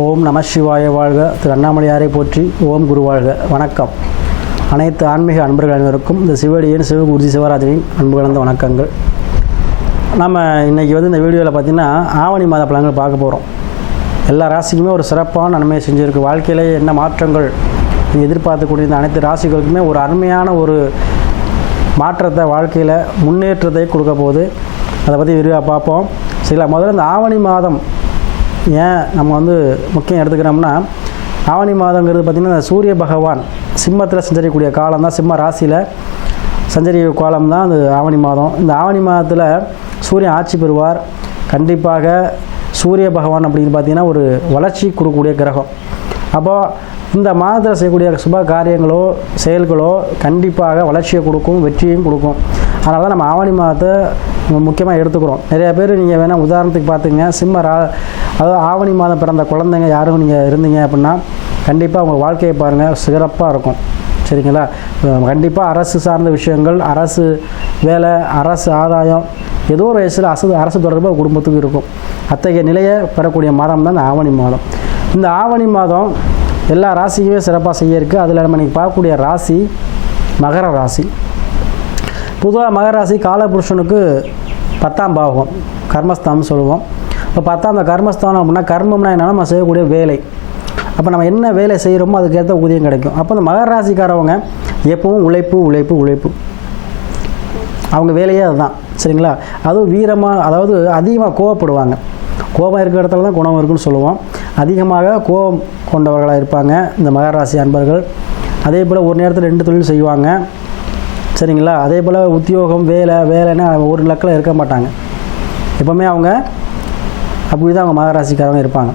ஓம் நம சிவாய வாழ்க. திரு அண்ணாமலையாரை போற்றி. ஓம் குரு வாழ்க. வணக்கம். அனைத்து ஆன்மீக அன்பர்கள் அனைவருக்கும் இந்த சிவடியின் சிவகுருஜி சிவராஜனின் அன்பு கலந்த வணக்கங்கள். நம்ம இன்றைக்கி இந்த வீடியோவில் பார்த்திங்கன்னா ஆவணி மாத பலன்கள் பார்க்க போகிறோம். எல்லா ராசிக்குமே ஒரு சிறப்பான நன்மையை செஞ்சுருக்கு. வாழ்க்கையில் என்ன மாற்றங்கள் நீங்கள் எதிர்பார்த்துக்கூடிய இந்த அனைத்து ராசிகளுக்குமே ஒரு அருமையான ஒரு மாற்றத்தை, வாழ்க்கையில் முன்னேற்றத்தை கொடுக்க போகுது. அதை பற்றி விரிவாக பார்ப்போம். சரிங்களா? முதல்ல இந்த ஆவணி மாதம் ஏன் நம்ம முக்கியம் எடுத்துக்கிறோம்னா, ஆவணி மாதங்கிறது பார்த்திங்கன்னா சூரிய பகவான் சிம்மத்தில் சஞ்சரிக்கக்கூடிய காலம் தான், சிம்ம ராசியில் சஞ்சரிக்க காலம் தான் அது ஆவணி மாதம். இந்த ஆவணி மாதத்தில் சூரியன் ஆட்சி பெறுவார். கண்டிப்பாக சூரிய பகவான் அப்படின்னு பார்த்திங்கன்னா ஒரு வளர்ச்சி கொடுக்கக்கூடிய கிரகம். அப்போது இந்த மாதத்தில் செய்யக்கூடிய சுப காரியங்களோ செயல்களோ கண்டிப்பாக வளர்ச்சியை கொடுக்கும், வெற்றியும் கொடுக்கும். அதனால தான் நம்ம ஆவணி மாதத்தை முக்கியமாக எடுத்துக்கிறோம். நிறையா பேர் நீங்கள் வேணால் உதாரணத்துக்கு பார்த்துங்க, அதாவது ஆவணி மாதம் பிறந்த குழந்தைங்க யாரும் நீங்கள் இருந்தீங்க அப்படின்னா கண்டிப்பாக உங்கள் வாழ்க்கையை பாருங்கள், சிறப்பாக இருக்கும். சரிங்களா? கண்டிப்பாக அரசு சார்ந்த விஷயங்கள், அரசு வேலை, அரசு ஆதாயம், ஏதோ ஒரு வயசில் அரசு தொடர்பாக குடும்பத்துக்கு இருக்கும். அத்தகைய நிலையை பெறக்கூடிய மாதம் தான் இந்த ஆவணி மாதம். இந்த ஆவணி மாதம் எல்லா ராசியுமே சிறப்பாக செய்ய இருக்குது. அதில் நம்ம இன்றைக்கி பார்க்கக்கூடிய ராசி மகர ராசி. பொதுவாக மகர ராசி காலபுருஷனுக்கு 10ஆம் பாவகம், கர்மஸ்தானம்னு சொல்லுவோம். இப்போ 10ஆம் அந்த கர்மஸ்தானம் அப்படின்னா கர்மம்னா என்னென்னா நம்ம செய்யக்கூடிய வேலை. அப்போ நம்ம என்ன வேலை செய்கிறோமோ அதுக்கேற்ற ஊதியம் கிடைக்கும். அப்போ இந்த மகர ராசிக்காரவங்க எப்பவும் உழைப்பு உழைப்பு உழைப்பு, அவங்க வேலையே அதுதான். சரிங்களா? அதுவும் வீரமாக, அதாவது அதிகமாக கோவப்படுவாங்க. கோபம் இருக்கிற இடத்துல தான் குணம் இருக்குன்னு சொல்லுவோம். அதிகமாக கோபம் கொண்டவர்களாக இருப்பாங்க இந்த மகர ராசி அன்பர்கள். அதே போல் ஒரு நேரத்தில் 2 தொழில் செய்வாங்க. சரிங்களா? அதே போல் உத்தியோகம், வேலைன்னா ஒரு லக்கில் இருக்க மாட்டாங்க. எப்போவுமே அவங்க அப்படி தான் அவங்க மகர ராசிக்காரங்க இருப்பாங்க.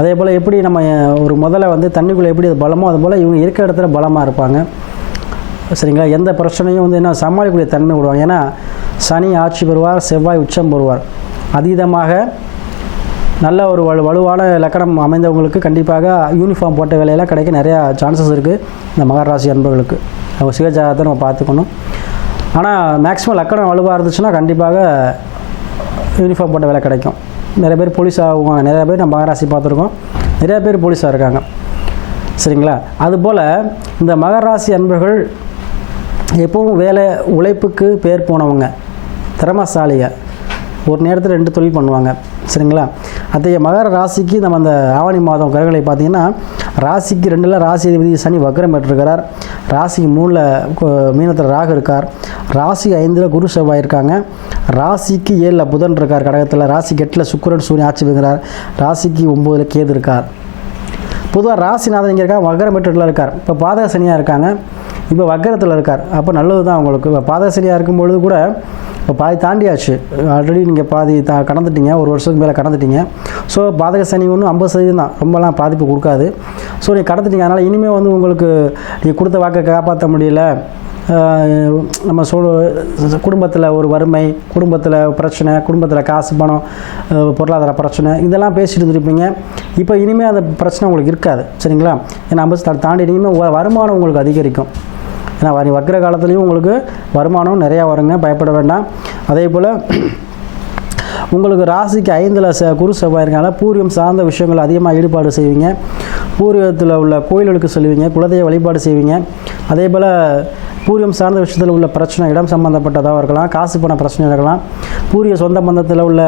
அதே போல் எப்படி நம்ம ஒரு முதல்ல தண்ணிக்குள்ளே எப்படி அது பலமோ அது போல் இவங்க இருக்கிற இடத்துல பலமாக இருப்பாங்க. சரிங்களா? எந்த பிரச்சனையும் என்ன சமாளிக்கக்கூடிய தன்மை விடுவாங்க. ஏன்னா சனி ஆட்சி பெறுவார், செவ்வாய் உச்சம் பெறுவார். அதீதமாக நல்ல ஒரு வலுவான லக்கணம் அமைந்தவங்களுக்கு கண்டிப்பாக யூனிஃபார்ம் போட்ட வேலையெல்லாம் கிடைக்க நிறையா சான்சஸ் இருக்குது இந்த மகர ராசி அன்பர்களுக்கு. அவங்க சுயஜாதகத்தை நம்ம பார்த்துக்கணும். ஆனால் மேக்ஸிமம் லக்கணம் வலுவாக இருந்துச்சுன்னா கண்டிப்பாக யூனிஃபார்ம் போட்ட வேலை கிடைக்கும். நிறைய பேர் போலீஸ் ஆகுவாங்க. நிறைய பேர் நம்ம மகராசி பார்த்துருக்கோம், நிறைய பேர் போலீஸாக இருக்காங்க. சரிங்களா? அதுபோல் இந்த மகராசி அன்பர்கள் எப்பவும் வேலை உழைப்புக்கு பேர் போனவங்க, திறமசாலிக, ஒரு நேரத்தில் 2 தொழில் பண்ணுவாங்க. சரிங்களா? அத்தகைய மகர ராசிக்கு நம்ம அந்த ஆவணி மாதம் கிரகங்களை பார்த்திங்கன்னா, ராசிக்கு 2ல் ராசி அதிபதி சனி வக்ரம் பெற்றிருக்கிறார். ராசிக்கு 3ல் மீனத்தில் ராகு இருக்கார். ராசி 5ல் குரு செவ்வாய் இருக்காங்க. ராசிக்கு 7ல் புதன் இருக்கார் கடகத்தில். ராசிக்கு 8ல் சுக்கிரன் சூரியன் ஆட்சி பெறுகிறார். ராசிக்கு 9ல் கேது இருக்கார். பொதுவாக ராசிநாதன் இங்கே இருக்கார், வக்ரம் பெற்றுல இருக்கார். இப்போ பாதக சனியாக இருக்காங்க, இப்போ வக்கரத்தில் இருக்கார். அப்போ நல்லது தான் அவங்களுக்கு. இப்போ பாதக சனியாக இருக்கும்பொழுது கூட இப்போ பாதி தாண்டியாச்சு. ஆல்ரெடி நீங்கள் பாதி கடந்துட்டீங்க, ஒரு வருஷத்துக்கு மேலே கடந்துட்டீங்க. ஸோ பாதக சனி 50% தான், ரொம்பலாம் பாதிப்பு கொடுக்காது. ஸோ நீங்கள் கடந்துட்டீங்க. அதனால் இனிமேல் உங்களுக்கு நீங்கள் கொடுத்த வாக்கை காப்பாற்ற முடியல, நம்ம குடும்பத்தில் ஒரு வறுமை, குடும்பத்தில் பிரச்சனை, குடும்பத்தில் காசு பணம் பொருளாதார பிரச்சனை, இதெல்லாம் பேசிட்டு இருந்துருப்பீங்க. இப்போ இனிமேல் அந்த பிரச்சனை உங்களுக்கு இருக்காது. சரிங்களா? ஏன்னா 50 தாண்டி இனிமேல் வருமானம் உங்களுக்கு அதிகரிக்கும். ஏன்னா வக்கிர காலத்துலேயும் உங்களுக்கு வருமானம் நிறையா வருங்க, பயப்பட வேண்டாம். அதே போல் உங்களுக்கு ராசிக்கு 5ல் குரு செவ்வாய் இருக்கனால பூர்வீகம் சார்ந்த விஷயங்கள் அதிகமாக ஈடுபாடு செய்வீங்க. பூர்வீகத்தில் உள்ள கோயில்களுக்கு செல்வீங்க, குலதெய்வ வழிபாடு செய்வீங்க. அதே போல் பூர்வீகம் சார்ந்த விஷயத்தில் உள்ள பிரச்சனை, இடம் சம்பந்தப்பட்டதாக இருக்கலாம், காசு பண பிரச்சனையாக இருக்கலாம், பூர்வீக சொந்த பந்தத்தில் உள்ள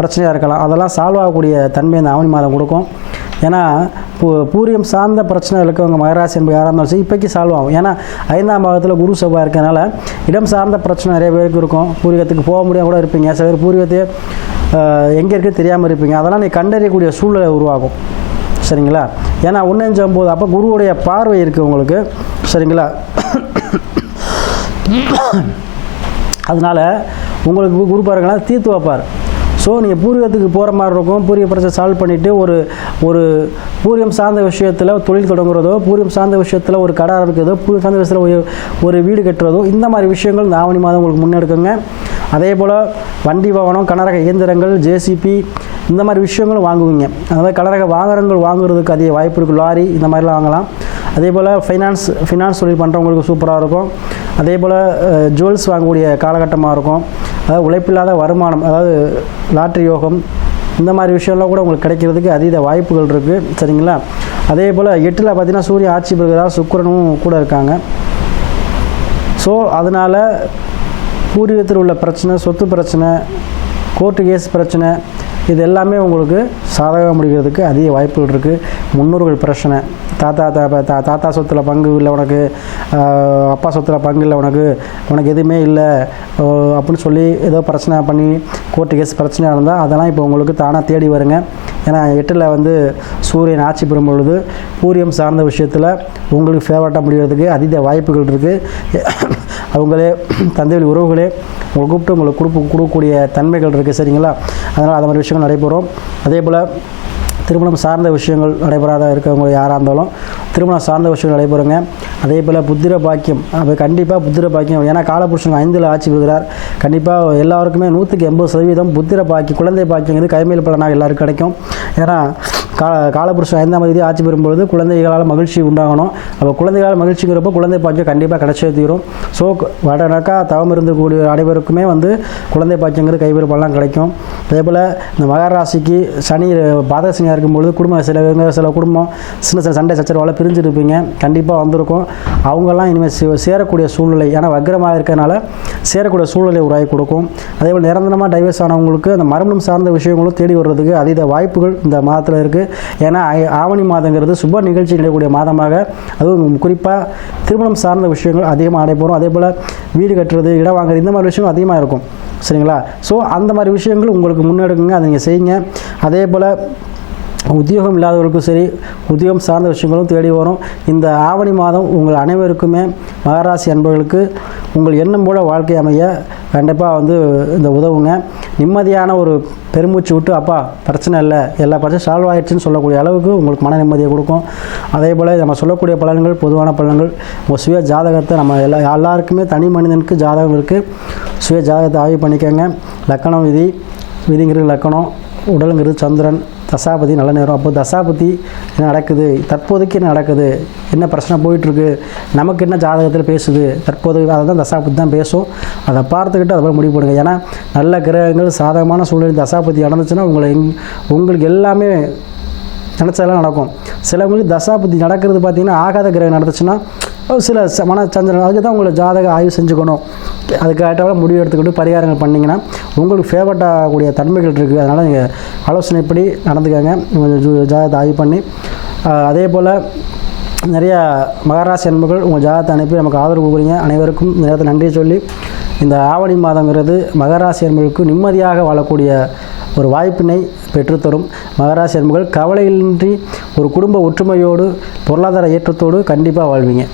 பிரச்சனையாக இருக்கலாம். அதெல்லாம் சால்வ் ஆகக்கூடிய தன்மை இந்த ஆவணி மாதம் கொடுக்கும். ஏன்னா பூர்வீகம் சார்ந்த பிரச்சனை இருக்கவங்க மகராசி என்பது யாராக இருந்தாலும் சரி இப்போக்கி சால்வ் ஆகும். ஏன்னா 5ஆம் பாவத்தில் குரு செவ்வாய் இருக்கிறதுனால இடம் சார்ந்த பிரச்சனை நிறைய பேருக்கு இருக்கும். பூர்வீகத்துக்கு போக முடியாமல் கூட இருப்பீங்க. சில பேர் பூர்வீகத்தையே எங்கே இருக்குது தெரியாமல் இருப்பீங்க. அதெல்லாம் நீ கண்டறியக்கூடிய சூழ்நிலை உருவாகும். சரிங்களா? ஏன்னா 1-9 அப்போ குருவுடைய பார்வை இருக்குது உங்களுக்கு. சரிங்களா? அதனால் உங்களுக்கு குரு பாருங்கன்னா தீர்த்து வைப்பார். ஸோ நீங்கள் பூர்வீகத்துக்கு போகிற மாதிரி இருக்கும். பூர்வீக பிரச்சனை சால்வ் பண்ணிவிட்டு ஒரு பூர்வீகம் சார்ந்த விஷயத்தில் தொழில் தொடங்குறதோ, பூர்வீகம் சார்ந்த விஷயத்தில் ஒரு கடை இருக்கிறதோ, பூர்வீகம் சார்ந்த விஷயத்தில் ஒரு வீடு கட்டுறதோ, இந்த மாதிரி விஷயங்கள் இந்த ஆவணி மாதம் உங்களுக்கு முன்னெடுக்குங்க. அதே போல் வண்டி வாகனம், கனரக இயந்திரங்கள், ஜேசிபி, இந்த மாதிரி விஷயங்களும் வாங்குவீங்க. அந்த மாதிரி கனரக வாகனங்கள் வாங்குறதுக்கு அதிக வாய்ப்பு இருக்குது. லாரி இந்த மாதிரிலாம் வாங்கலாம். அதே போல் ஃபினான்ஸ் தொழில் பண்ணுறவங்களுக்கு சூப்பராக இருக்கும். அதே போல் ஜுவல்ஸ் வாங்கக்கூடிய காலகட்டமாக இருக்கும். அதாவது உழைப்பில்லாத வருமானம், அதாவது லாட்ரி யோகம், இந்த மாதிரி விஷயம்லாம் கூட உங்களுக்கு கிடைக்கிறதுக்கு அதீத வாய்ப்புகள் இருக்குது. சரிங்களா? அதே போல் 8ல் பார்த்திங்கன்னா சூரியன் ஆட்சி பெறுகிறார், சுக்கிரனும் கூட இருக்காங்க. ஸோ அதனால் பூர்வீகத்தில் உள்ள பிரச்சனை, சொத்து பிரச்சனை, கோர்ட்டு கேஸ் பிரச்சனை, இது எல்லாமே உங்களுக்கு சாதகமாக முடிகிறதுக்கு அதிக வாய்ப்புகள் இருக்குது. முன்னோர்கள் பிரச்சனை, தாத்தா சொத்தில் பங்கு இல்லை உனக்கு, அப்பா சொத்தில் பங்கு இல்லை உனக்கு எதுவுமே இல்லை அப்படின்னு சொல்லி ஏதோ பிரச்சனை பண்ணி கோர்ட்டு கேஸ் பிரச்சனையாக இருந்தால் அதெல்லாம் இப்போ உங்களுக்கு தானாக தேடி வருங்க. ஏன்னா 8ல் சூரியன் ஆட்சி பெறும் பொழுது பூரியம் சார்ந்த விஷயத்தில் உங்களுக்கு ஃபேவரட்டாக முடிகிறதுக்கு அதீத வாய்ப்புகள் இருக்குது. அவங்களே தந்தை உறவுகளே உங்களை கூப்பிட்டு உங்களுக்கு கொடுக்கக்கூடிய தன்மைகள் இருக்குது. சரிங்களா? அதனால் அது மாதிரி விஷயங்கள் நடைபெறும். அதே போல் திருமணம் சார்ந்த விஷயங்கள் நடைபெறாத இருக்கவங்க யாராக இருந்தாலும் திருமணம் சார்ந்த விஷயங்கள் நடைபெறுங்க. அதே போல் புத்திர பாக்கியம், அது கண்டிப்பாக புத்திர பாக்கியம். ஏன்னா காலபுருஷன் 5ல் ஆட்சி பெறுகிறார். கண்டிப்பாக எல்லாருக்குமே 100% புத்திர பாக்கியம், குழந்தை பாக்கியங்கிறது கைமேல் பலனாக எல்லாருக்கும் கிடைக்கும். ஏன்னா காலபுருஷன் 5ஆம் தேதி ஆட்சி பெறும்பொழுது குழந்தைகளால் மகிழ்ச்சி உண்டாகணும். அப்போ குழந்தைகளால் மகிழ்ச்சிங்கிறப்போ குழந்தை பாக்கியம் கண்டிப்பாக கிடைச்சே தீரும். ஸோ வடனாக்கா தவம் இருந்தக்கூடிய அனைவருக்குமே குழந்தை பாக்கியங்கிறது கைமேல் பலனாக கிடைக்கும். அதே போல் இந்த மகர ராசிக்கு சனி பாதக சனியாக இருக்கும்பொழுது குடும்பம் சில குடும்பம் சின்ன சண்டை சச்சரவால் பிரிஞ்சுருப்பீங்க, கண்டிப்பாக வந்திருக்கும். அவங்கெல்லாம் இனிமேல் சேரக்கூடிய சூழ்நிலை, ஏன்னா வக்ரமாக இருக்கிறதுனால சேரக்கூடிய சூழ்நிலை உருவாகி கொடுக்கும். அதே போல் நிரந்தரமாக டைவர்ஸ் ஆனவங்களுக்கு அந்த மரணம் சார்ந்த விஷயங்களும் தேடி வர்றதுக்கு அதீத வாய்ப்புகள் இந்த மாதத்தில் இருக்குது. ஏன்னா ஆவணி மாதங்கிறது சுப நிகழ்ச்சி கிடைக்கக்கூடிய மாதமாக, அதுவும் குறிப்பாக திருமணம் சார்ந்த விஷயங்கள் அதிகமாக நடைபெறும். அதே போல் வீடு கட்டுறது, இடம் வாங்குறது, இந்த மாதிரி விஷயங்கள் அதிகமாக இருக்கும். சரிங்களா? ஸோ அந்த மாதிரி விஷயங்கள் உங்களுக்கு முன்னெடுக்குங்க, அதை நீங்கள் செய்யுங்க. அதே போல் உத்தியோகம் இல்லாதவர்களுக்கும் சரி, உத்தியோகம் சார்ந்த விஷயங்களும் தேடி வரும். இந்த ஆவணி மாதம் உங்கள் அனைவருக்குமே மகராசி அன்பர்களுக்கு உங்கள் எண்ணம் போல வாழ்க்கை அமைய கண்டிப்பாக இந்த உதவுங்க. நிம்மதியான ஒரு பெருமூச்சு விட்டு அப்பா பிரச்சனை இல்லை, எல்லா பிரச்சனையும் சால்வ் ஆகிடுச்சுன்னு சொல்லக்கூடிய அளவுக்கு உங்களுக்கு மன நிம்மதியை கொடுக்கும். அதே போல் நம்ம சொல்லக்கூடிய பலன்கள் பொதுவான பலன்கள். உங்கள் சுய ஜாதகத்தை நம்ம எல்லாருக்குமே தனி மனிதனுக்கு ஜாதகம் இருக்குது. சுய ஜாதகத்தை ஆய்வு பண்ணிக்கோங்க. லக்கணம் விதிங்கிறது லக்கணம், உடலுங்கிறது சந்திரன், தசாபதி நல்ல நேரம். அப்போ தசாபதி என்ன நடக்குது, தற்போதைக்கு என்ன நடக்குது, என்ன பிரச்சனை போயிட்டுருக்கு, நமக்கு என்ன ஜாதகத்தில் பேசுது தற்போது, அதை தான் தசாபதி தான் பேசும். அதை பார்த்துக்கிட்டு அதை முடிவு பண்ணுங்க. ஏன்னா நல்ல கிரகங்கள் சாதகமான சூழ்நிலை தசாபதி நடந்துச்சுன்னா உங்களுக்கு எல்லாமே நினச்சதெல்லாம் நடக்கும். சிலவங்களுக்கு தசாபதி நடக்கிறது பார்த்திங்கன்னா ஆகாத கிரகம் நடந்துச்சுன்னா சில மனச்சந்திரன், அதுக்கு தான் உங்களை ஜாதக ஆய்வு செஞ்சுக்கணும். அதுக்காக முடிவு எடுத்துக்கிட்டு பரிகாரங்கள் பண்ணிங்கன்னா உங்களுக்கு ஃபேவரட் ஆகக்கூடிய தன்மைகள் இருக்குது. அதனால் நீங்கள் ஆலோசனைப்படி நடந்துக்கங்க, ஜாதகத்தை ஆய்வு பண்ணி. அதே போல் நிறையா மகராசி அன்பர்கள் உங்கள் ஜாதகத்தை அனுப்பி நமக்கு ஆதரவு கொடுக்குறீங்க. அனைவருக்கும் இந்த நேரத்தில் நன்றி சொல்லி, இந்த ஆவணி மாதங்கிறது மகராசி அன்பர்களுக்கு நிம்மதியாக வாழக்கூடிய ஒரு வாய்ப்பினை பெற்றுத்தரும். மகராசி அன்பர்கள் கவலையின்றி ஒரு குடும்ப ஒற்றுமையோடு பொருளாதார ஏற்றத்தோடு கண்டிப்பாக வாழ்வீங்க.